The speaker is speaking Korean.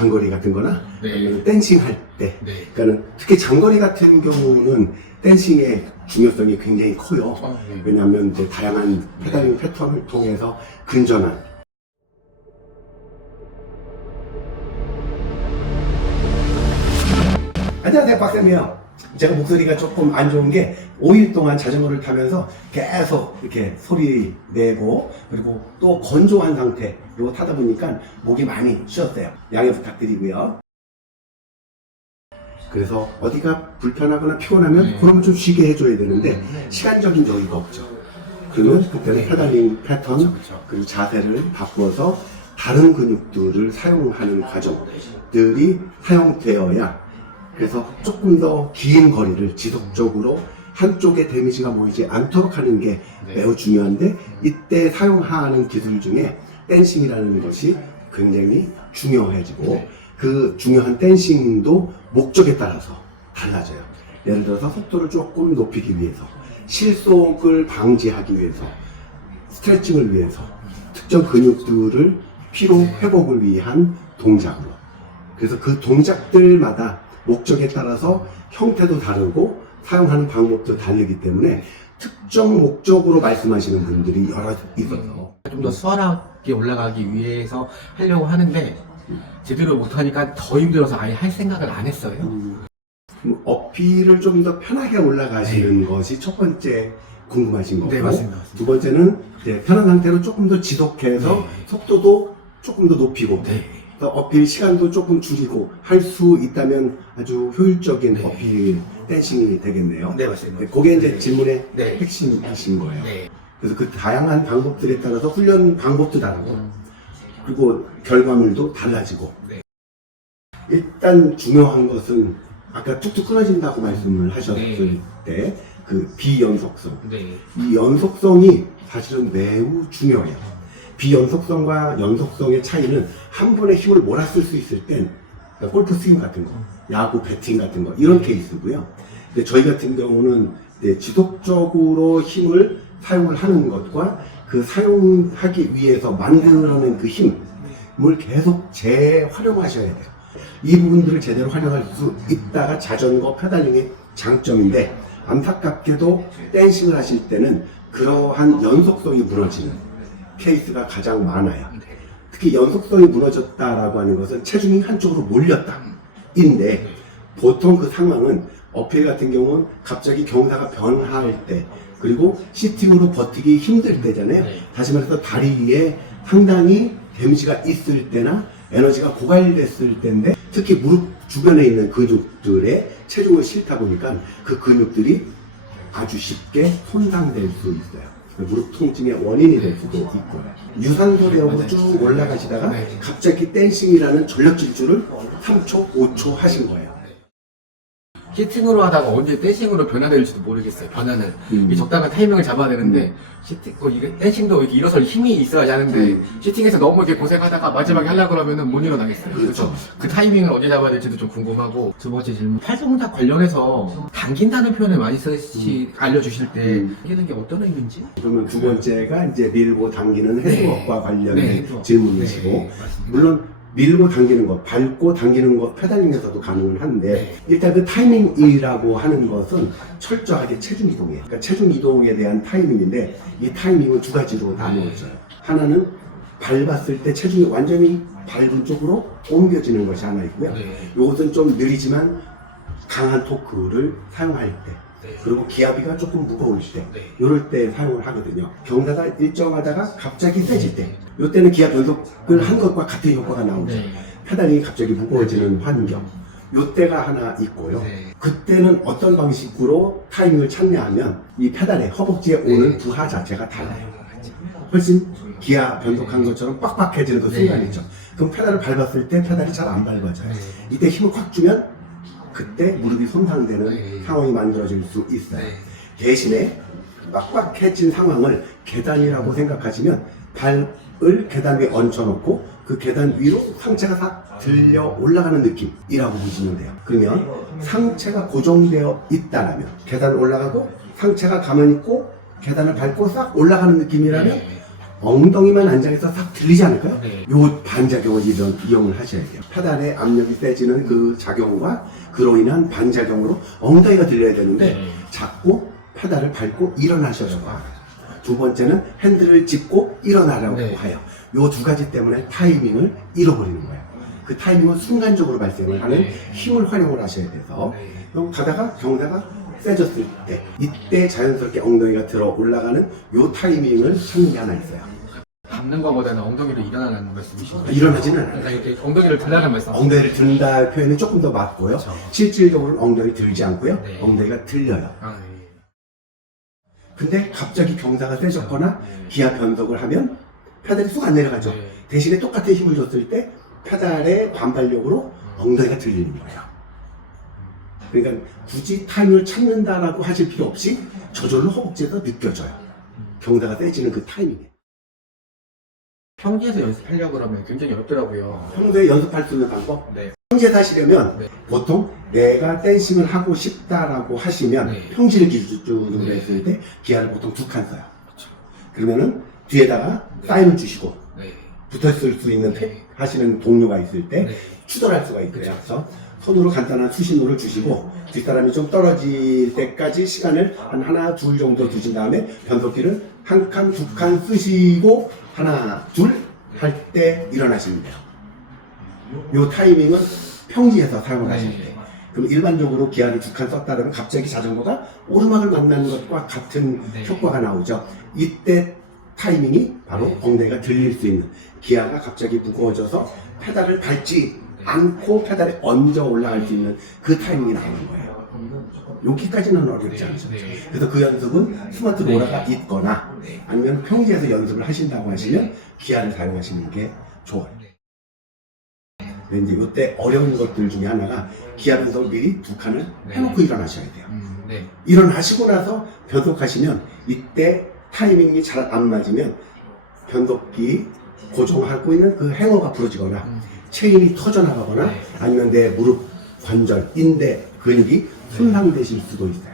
장거리 같은 거나 네. 아니면 댄싱 할 때 네. 그러니까는 특히 장거리 같은 경우는 댄싱의 중요성이 굉장히 커요. 네. 왜냐하면 이제 다양한 페달링 패턴을 통해서 근전한 안녕하세요, 박쌤이에요. 제가 목소리가 조금 안 좋은 게 5일 동안 자전거를 타면서 계속 이렇게 소리 내고 그리고 또 건조한 상태 이거 타다 보니까 목이 많이 쉬었어요. 양해 부탁드리고요. 그래서 어디가 불편하거나 피곤하면 그러면 좀 쉬게 해줘야 되는데 시간적인 여유가 없죠. 그러면 그때는 페달링 패턴 그리고 자세를 바꿔서 다른 근육들을 사용하는 과정들이 사용되어야 그래서 조금 더 긴 거리를 지속적으로 한쪽에 데미지가 모이지 않도록 하는 게 매우 중요한데 이때 사용하는 기술 중에 댄싱이라는 것이 굉장히 중요해지고 그 중요한 댄싱도 목적에 따라서 달라져요. 예를 들어서 속도를 조금 높이기 위해서 실속을 방지하기 위해서 스트레칭을 위해서 특정 근육들을 피로 회복을 위한 동작으로 그래서 그 동작들마다 목적에 따라서 형태도 다르고 사용하는 방법도 다르기 때문에 특정 목적으로 말씀하시는 분들이 여러 있어서 좀 더 수월하게 올라가기 위해서 하려고 하는데 제대로 못하니까 더 힘들어서 아예 할 생각을 안 했어요. 어필을 좀 더 편하게 올라가시는 것이 첫 번째 궁금하신 거고 네, 맞습니다. 두 번째는 이제 편한 상태로 조금 더 지속해서 속도도 조금 더 높이고 어필 시간도 조금 줄이고 할 수 있다면 아주 효율적인 어필 댄싱이 되겠네요. 네, 맞습니다. 그게 이제 질문의 네. 핵심이신 거예요. 네. 그래서 그 다양한 방법들에 따라서 훈련 방법도 다르고 그리고 결과물도 달라지고 일단 중요한 것은 아까 툭툭 끊어진다고 말씀을 하셨을 때 그 비연속성 이 연속성이 사실은 매우 중요해요. 비연속성과 연속성의 차이는 한 번에 힘을 몰아쓸 수 있을 땐 그러니까 골프 스윙 같은 거, 야구 배팅 같은 거 이런 케이스고요. 근데 저희 같은 경우는 지속적으로 힘을 사용을 하는 것과 그 사용하기 위해서 만들어낸 그 힘을 계속 재활용하셔야 돼요. 이 부분들을 제대로 활용할 수 있다가 자전거 페달링의 장점인데 안타깝게도 댄싱을 하실 때는 그러한 연속성이 무너지는 케이스가 가장 많아요. 특히 연속성이 무너졌다라고 하는 것은 체중이 한쪽으로 몰렸다 인데 보통 그 상황은 어필 같은 경우는 갑자기 경사가 변화할 때 그리고 시팅으로 버티기 힘들 때잖아요. 다시 말해서 다리에 상당히 데미지가 있을 때나 에너지가 고갈됐을 때인데 특히 무릎 주변에 있는 근육들의 체중을 싣다 보니까 그 근육들이 아주 쉽게 손상될 수 있어요. 무릎 통증의 원인이 될 수도 있고요. 유산소 대업으로 쭉 올라가시다가 갑자기 댄싱이라는 전력 질주를 3초, 5초 하신 거예요. 히팅으로 하다가 언제 댄싱으로 변화될지도 모르겠어요. 변화는 이 적당한 타이밍을 잡아야 되는데 시팅, 이게 댄싱도 이렇게 일어설 힘이 있어야지 하는데 시팅에서 너무 이렇게 고생하다가 마지막에 하려고 그러면은 못 일어나겠어요. 그래서 그 타이밍을 어디 잡아야 될지도 좀 궁금하고 두 번째 질문 팔동작 관련해서 당긴다는 표현을 많이 알려주실 때 당기는 게 어떤 의미인지? 그러면 두 번째가 이제 밀고 당기는 헤드워크와 관련된 헤드워크. 질문이시고 물론 밀고 당기는 것, 밟고 당기는 것, 페달링에서도 가능은 한데 일단 그 타이밍이라고 하는 것은 철저하게 체중 이동이에요. 그러니까 체중 이동에 대한 타이밍인데 이 타이밍은 두 가지로 나누어져요. 하나는 밟았을 때 체중이 완전히 밟은 쪽으로 옮겨지는 것이 하나 있고요. 이것은 좀 느리지만 강한 토크를 사용할 때 그리고 기압이가 조금 무거울 때 이럴 때 사용을 하거든요. 경사가 일정하다가 갑자기 세질 때 이때는 기압 변속을 한 것과 같은 효과가 나오죠. 페달이 갑자기 무거워지는 환경 이때가 하나 있고요. 그때는 어떤 방식으로 타이밍을 찾냐 하면 이 페달의 허벅지에 오는 부하 자체가 달라요. 훨씬 기압 변속한 것처럼 빡빡해지는 그 순간이죠. 그럼 페달을 밟았을 때 페달이 잘 안 밟아져요. 이때 힘을 확 주면 그때 무릎이 손상되는 상황이 만들어질 수 있어요. 대신에 빡빡해진 상황을 계단이라고 생각하시면 발을 계단 위에 얹혀놓고 그 계단 위로 상체가 싹 들려 올라가는 느낌이라고 보시면 돼요. 그러면 상체가 고정되어 있다면 계단을 올라가고 상체가 가만히 있고 계단을 밟고 싹 올라가는 느낌이라면 엉덩이만 안장해서 싹 들리지 않을까요? 네. 요 반작용을 이용을 하셔야 돼요. 페달의 압력이 세지는 그 작용과 그로 인한 반작용으로 엉덩이가 들려야 되는데 네. 잡고 페달을 밟고 일어나셔야 돼요. 두 번째는 핸들을 짚고 일어나라고 네. 해요. 요 두 가지 때문에 타이밍을 잃어버리는 거예요. 그 타이밍은 순간적으로 발생을 하는 네. 힘을 활용을 하셔야 돼서 네. 그럼 가다가 경사가 세졌을 때 이때 자연스럽게 엉덩이가 들어 올라가는 요 타이밍을 찾는 게 하나 있어요. 밟는 거보다는 엉덩이로 일어나는 말씀이시죠? 일어나지는 않아요. 그러니까 이렇게 엉덩이를 들라는 말씀. 엉덩이를 든다 표현이 조금 더 맞고요. 그렇죠. 실질적으로는 엉덩이 들지 않고요. 네. 엉덩이가 들려요. 아, 네. 근데 갑자기 경사가 세졌거나 네. 기아 변속을 하면 페달이 쑥 안 내려가죠. 네. 대신에 똑같은 힘을 줬을 때 페달의 반발력으로 엉덩이가 들리는 거예요. 그러니까 굳이 타이밍을 찾는다라고 하실 필요 없이 저절로 허벅지에서 느껴져요. 경사가 세지는 그 타이밍에. 평지에서 연습하려고 그러면 굉장히 어렵더라고요. 평소에 연습할 수 있는 방법? 네. 평지에서 하시려면 네. 보통 내가 댄싱을 하고 싶다라고 하시면 네. 평지를 기준으로 네. 했을 때 기아를 보통 2칸 써요. 그렇죠. 그러면은 뒤에다가 네. 사인을 주시고 네. 붙었을 수 있는 네. 하시는 동료가 있을 때 네. 추돌할 수가 있고요. 그쵸. 그래서 손으로 간단한 수신호를 주시고 뒷사람이 좀 떨어질 때까지 시간을 한 하나 둘 정도 두신 다음에 변속기를 한 칸, 두 칸 쓰시고 하나, 둘 할 때 일어나시면 돼요. 요 타이밍은 평지에서 사용을 하시면 돼요. 그럼 일반적으로 기아를 두 칸 썼다 그러면 갑자기 자전거가 오르막을 만나는 것과 같은 네. 효과가 나오죠. 이때 타이밍이 바로 네. 엉덩이가 들릴 수 있는 기아가 갑자기 무거워져서 페달을 밟지 않고 페달에 얹어 올라갈 수 있는 그 타이밍이 나오는 거예요. 여기까지는 어렵지 않죠. 네. 그래서 그 연습은 스마트 로라가 있거나 아니면 평지에서 연습을 하신다고 하시면 기아를 사용하시는 게 좋아요. 근데 이제 이때 어려운 것들 중에 하나가 기아 변속을 미리 두 칸을 해놓고 일어나셔야 돼요. 네. 일어나시고 나서 변속하시면 이때 타이밍이 잘 안 맞으면 변속기 고정하고 있는 그 행어가 부러지거나 체인이 터져나가거나 네. 아니면 내 무릎 관절, 인대, 근육이 손상되실 수도 있어요.